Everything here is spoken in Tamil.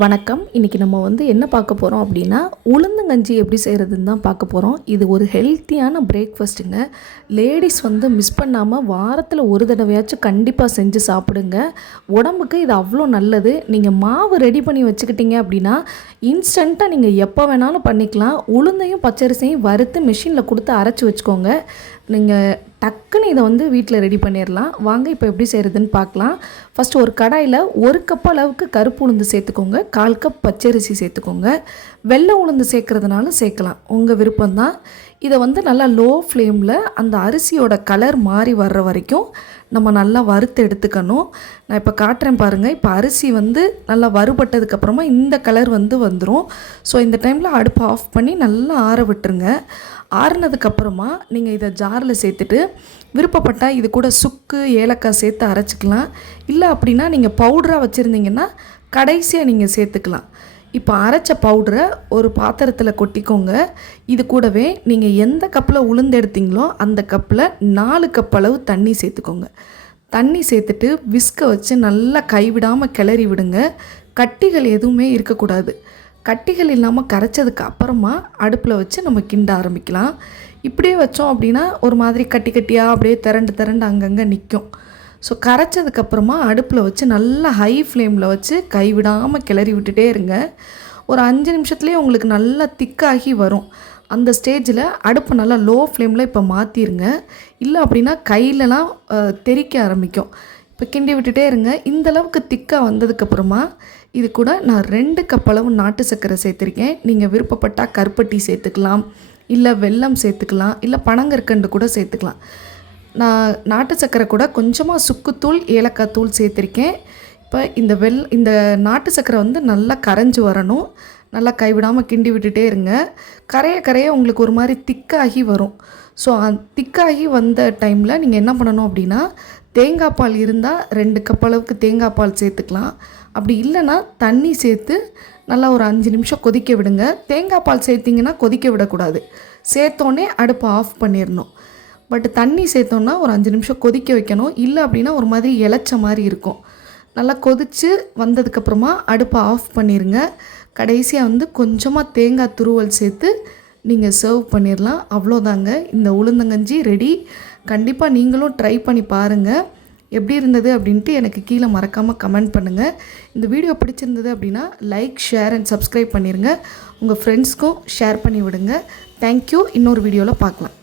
வணக்கம். இன்றைக்கி நம்ம என்ன பார்க்க போகிறோம் அப்படின்னா, உளுந்தங்கஞ்சி எப்படி செய்கிறதுன்னு தான் பார்க்க போகிறோம். இது ஒரு ஹெல்த்தியான பிரேக்ஃபாஸ்ட்டுங்க. லேடீஸ் மிஸ் பண்ணாமல் வாரத்தில் ஒரு தடவையாச்சும் கண்டிப்பாக செஞ்சு சாப்பிடுங்க. உடம்புக்கு இது அவ்வளோ நல்லது. நீங்கள் மாவு ரெடி பண்ணி வச்சுக்கிட்டீங்க அப்படின்னா, இன்ஸ்டண்ட்டாக நீங்கள் எப்போ வேணாலும் பண்ணிக்கலாம். உளுந்தையும் பச்சரிசியும் வறுத்து மிஷினில் கொடுத்து அரைச்சி வச்சுக்கோங்க. நீங்கள் டக்குன்னு இதை வீட்டில் ரெடி பண்ணிடலாம். வாங்க இப்போ எப்படி செய்கிறதுன்னு பார்க்கலாம். ஃபஸ்ட்டு ஒரு கடாயில் 1 கப் அளவுக்கு கருப்பு உளுந்து சேர்த்துக்கோங்க. 1/4 கப் பச்சரிசி சேர்த்துக்கோங்க. வெள்ளை உளுந்து சேர்க்குறதுனாலும் சேர்க்கலாம், உங்கள் விருப்பம்தான். இதை நல்லா லோ ஃப்ளேமில் அந்த அரிசியோட கலர் மாறி வர்ற வரைக்கும் நம்ம நல்லா வறுத்து எடுத்துக்கணும். நான் இப்போ காட்டுறேன் பாருங்கள். இப்போ அரிசி நல்லா வறுபட்டதுக்கப்புறமா இந்த கலர் வந்துடும். ஸோ இந்த டைமில் அடுப்பை ஆஃப் பண்ணி நல்லா ஆற விட்டுருங்க. ஆறுனதுக்கப்புறமா நீங்கள் இதை ஜாரில் சேர்த்துட்டு விருப்பப்பட்டால் இது கூட சுக்கு ஏலக்காய் சேர்த்து அரைச்சிக்கலாம். இல்லை அப்படின்னா நீங்கள் பவுடராக வச்சுருந்தீங்கன்னா கடைசியாக நீங்கள் சேர்த்துக்கலாம். இப்போ அரைச்ச பவுடரை ஒரு பாத்திரத்தில் கொட்டிக்கோங்க. இது கூடவே நீங்கள் எந்த கப்பில் உளுந்து எடுத்தீங்களோ அந்த கப்பில் 4 கப் அளவு தண்ணி சேர்த்துக்கோங்க. தண்ணி சேர்த்துட்டு விஸ்கை வச்சு நல்லா கைவிடாமல் கிளறி விடுங்க. கட்டிகள் எதுவுமே இருக்கக்கூடாது. கட்டிகள் இல்லாமல் கரைச்சதுக்கு அப்புறமா அடுப்பில் வச்சு நம்ம கிண்ட ஆரம்பிக்கலாம். இப்படியே வச்சோம் அப்படின்னா ஒரு மாதிரி கட்டி கட்டியாக அப்படியே திரண்டு அங்கங்கே நிற்கும். ஸோ கரைச்சதுக்கப்புறமா அடுப்பில் வச்சு நல்லா ஹை ஃப்ளேமில் வச்சு கைவிடாமல் கிளறி விட்டுட்டே இருங்க. ஒரு 5 நிமிஷத்துலேயே உங்களுக்கு நல்லா திக்காகி வரும். அந்த ஸ்டேஜில் அடுப்பை நல்லா லோ ஃப்ளேமில் இப்போ மாற்றிடுங்க. இல்லை அப்படின்னா கையிலலாம் தெறிக்க ஆரம்பிக்கும். இப்போ கிண்டி விட்டுட்டே இருங்க. இந்தளவுக்கு திக்காக வந்ததுக்கப்புறமா இது கூட நான் 2 கப் அளவு நாட்டு சர்க்கரை சேர்த்துருக்கேன். நீங்கள் விருப்பப்பட்டால் கருப்பட்டி சேர்த்துக்கலாம், இல்லை வெல்லம் சேர்த்துக்கலாம், இல்லை பனங்கற்கண்டு கூட சேர்த்துக்கலாம். நான் நாட்டு சர்க்கரை கூட கொஞ்சமாக சுக்குத்தூள் ஏலக்காய் தூள் சேர்த்துருக்கேன். இப்போ இந்த நாட்டு சர்க்கரை நல்லா கரைஞ்சி வரணும். நல்லா கைவிடாமல் கிண்டி விட்டுட்டே இருங்க. கரைய உங்களுக்கு ஒரு மாதிரி திக்காகி வரும். ஸோ திக்காகி வந்த டைமில் நீங்கள் என்ன பண்ணணும் அப்படின்னா, தேங்காய் பால் இருந்தால் 2 கப் அளவுக்கு தேங்காய் பால் சேர்த்துக்கலாம். அப்படி இல்லைன்னா தண்ணி சேர்த்து நல்லா ஒரு 5 நிமிஷம் கொதிக்க விடுங்க. தேங்காய் பால் சேர்த்திங்கன்னா கொதிக்க விடக்கூடாது. சேர்த்தோன்னே அடுப்பை ஆஃப் பண்ணிடணும். பட் தண்ணி சேர்த்தோன்னா ஒரு 5 நிமிஷம் கொதிக்க வைக்கணும். இல்லை அப்படின்னா ஒரு மாதிரி இளைச்ச மாதிரி இருக்கும். நல்லா கொதித்து வந்ததுக்கப்புறமா அடுப்பை ஆஃப் பண்ணிடுங்க. கடைசியாக கொஞ்சமாக தேங்காய் துருவல் சேர்த்து நீங்கள் சர்வ் பண்ணிடலாம். அவ்வளோதாங்க, இந்த உளுந்தங்கஞ்சி ரெடி. கண்டிப்பாக நீங்களும் ட்ரை பண்ணி பாருங்கள். எப்படி இருந்தது அப்படின்ட்டு எனக்கு கீழே மறக்காமல் கமெண்ட் பண்ணுங்கள். இந்த வீடியோ பிடிச்சிருந்தது அப்படின்னா லைக், ஷேர் அண்ட் சப்ஸ்கிரைப் பண்ணிடுங்க. உங்கள் ஃப்ரெண்ட்ஸ்க்கும் ஷேர் பண்ணி விடுங்க. தேங்க்யூ. இன்னொரு வீடியோவில் பார்க்கலாம்.